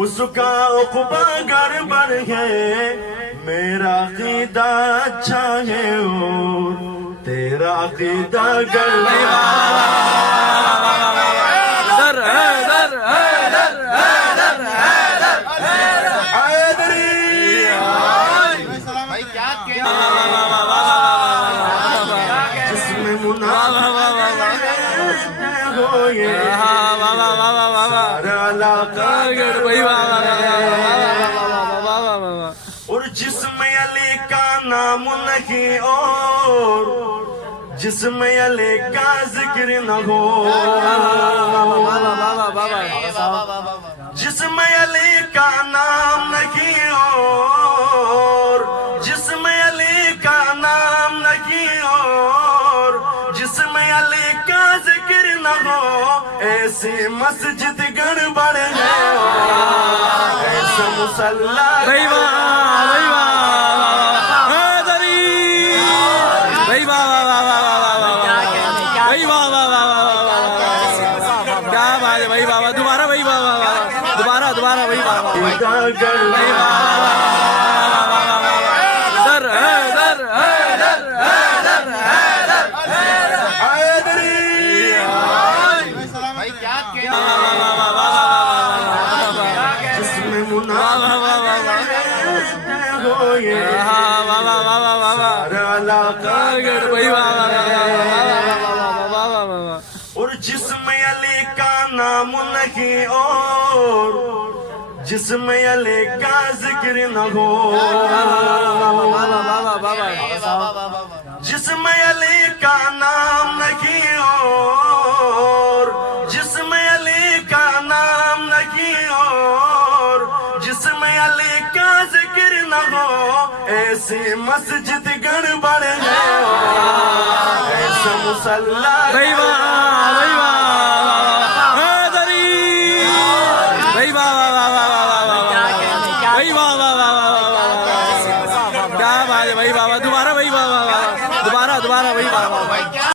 उसका उक़बा गड़बड़ है, मेरा क़ीदा अच्छा है और तेरा क़ीदा गड़बड़ जिसमें हो ये और जिसमें अली का नाम नहीं और जिसमें अली का जिक्र न हो, जिसमें अली का नाम नहीं और जिसमें अली का नाम नहीं और जिसमें अली का जिक्र न हो, ऐसी मस्जिद गड़बड़ है, ऐसा मुसल्ला दोबारा वही जिसमें हो ये और जिसमें अली का नाम नहीं और जिसमें अली का जिक्र न हो, जिसमें अली का नाम नहीं और जिसमें अली का नाम नहीं और जिसमें अली का जिक्र न हो, ऐसी मस्जिद गड़बड़ है, ऐसा मुसल्ला वाह वाह वाह वाह वाह वाह वाह वाह वाह